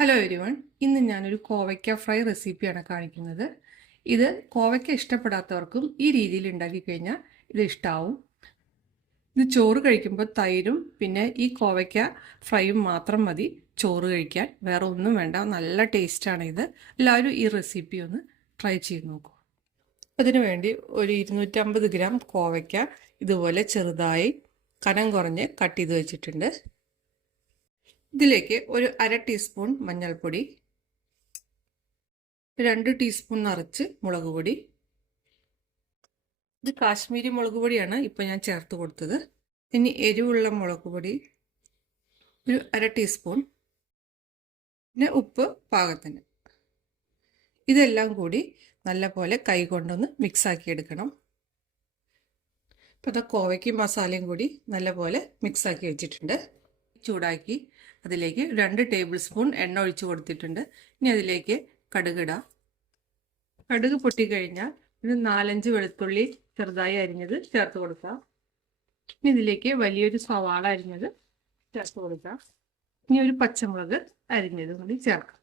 Hello everyone, ഇന്ന് ഞാനൊരു കോവയ്ക്ക ഫ്രൈ റെസിപ്പിയാണ് കാണിക്കുന്നത്. ഇത് കോവയ്ക്ക ഇഷ്ടപ്പെടാത്തവർക്കും ഈ രീതിയിൽ ഉണ്ടാക്കി കഴിഞ്ഞാൽ ഇത് ഇഷ്ടാവും. ഇത് ചോറ് കഴിക്കുമ്പോൾ തൈരും പിന്നെ ഈ കോവയ്ക്ക ഫ്രൈയും മാത്രം മതി ചോറ് കഴിക്കാൻ, വേറെ ഒന്നും വേണ്ട. നല്ല ടേസ്റ്റാണ് ഇത്. എല്ലാവരും ഈ റെസിപ്പി ഒന്ന് ട്രൈ ചെയ്ത് നോക്കൂ. അതിനു വേണ്ടി ഒരു 250 ഗ്രാം കോവയ്ക്ക ഇതുപോലെ ചെറുതായി കനം കുറഞ്ഞ് കട്ട് ചെയ്ത് വെച്ചിട്ടുണ്ട്. ഇതിലേക്ക് ഒരു 1/2 ടീസ്പൂൺ മഞ്ഞൾപ്പൊടി, 2 ടീസ്പൂൺ നിറച്ച് മുളക് പൊടി. ഇത് കാശ്മീരി മുളക് പൊടിയാണ് ഇപ്പോൾ ഞാൻ ചേർത്ത് കൊടുത്തത്. ഇനി എരിവുള്ള മുളക് പൊടി ഒരു 1/2 ടീസ്പൂൺ, പിന്നെ ഉപ്പ് പാകത്തിന്. ഇതെല്ലാം കൂടി നല്ലപോലെ കൈ കൊണ്ടൊന്ന് മിക്സാക്കി എടുക്കണം. ഇപ്പോൾ കോവയ്ക്കും മസാലയും കൂടി നല്ലപോലെ മിക്സാക്കി വെച്ചിട്ടുണ്ട്. ചൂടാക്കി അതിലേക്ക് 2 ടേബിൾ സ്പൂൺ എണ്ണ ഒഴിച്ച് കൊടുത്തിട്ടുണ്ട്. ഇനി അതിലേക്ക് കടുകിടാം. കടുക് പൊട്ടിക്കഴിഞ്ഞാൽ ഒരു 4-5 വെളുത്തുള്ളി ചെറുതായി അരിഞ്ഞത് ചേർത്ത് കൊടുക്കാം. ഇനി ഇതിലേക്ക് വലിയൊരു സവാള അരിഞ്ഞത് ചേർത്ത് കൊടുക്കാം. ഇനി ഒരു പച്ചമുളക് അരിഞ്ഞത് കൂടി ചേർക്കാം.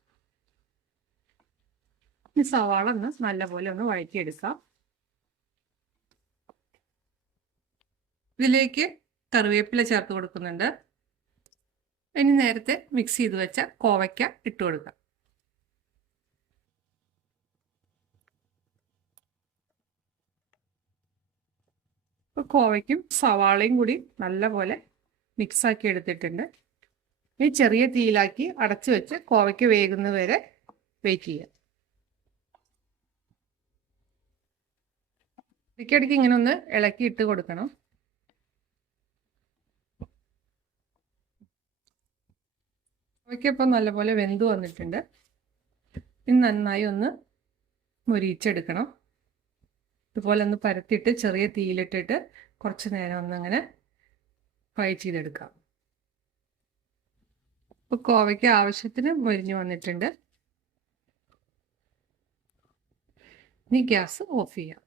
ഈ സവാള ഒന്ന് നല്ലപോലെ ഒന്ന് വഴറ്റിയെടുക്കാം. ഇതിലേക്ക് കറിവേപ്പില ചേർത്ത് കൊടുക്കുന്നുണ്ട്. ഇനി നേരത്തെ മിക്സ് ചെയ്ത് വെച്ച കോവയ്ക്ക ഇട്ട് കൊടുക്കാം. ഇപ്പോൾ കോവയ്ക്കും സവാളയും കൂടി നല്ലപോലെ മിക്സാക്കി എടുത്തിട്ടുണ്ട്. ഈ ചെറിയ തീയിലാക്കി അടച്ചു വെച്ച് കോവയ്ക്ക് വേകുന്നത് വരെ വെയിറ്റ് ചെയ്യാം. ഇടയ്ക്കിടയ്ക്ക് ഇങ്ങനെ ഒന്ന് ഇളക്കി ഇട്ട് കൊടുക്കണം. കോവയ്ക്കപ്പം നല്ലപോലെ വെന്ത് വന്നിട്ടുണ്ട്. ഇനി നന്നായി ഒന്ന് മൊരിയിച്ചെടുക്കണം. ഇതുപോലെ ഒന്ന് പരത്തിയിട്ട് ചെറിയ തീയിലിട്ടിട്ട് കുറച്ച് നേരം ഒന്നങ്ങനെ ഫ്രൈ ചെയ്തെടുക്കാം. ഇപ്പോൾ കോവയ്ക്ക ആവശ്യത്തിന് മൊരിഞ്ഞു വന്നിട്ടുണ്ട്. ഇനി ഗ്യാസ് ഓഫ് ചെയ്യാം.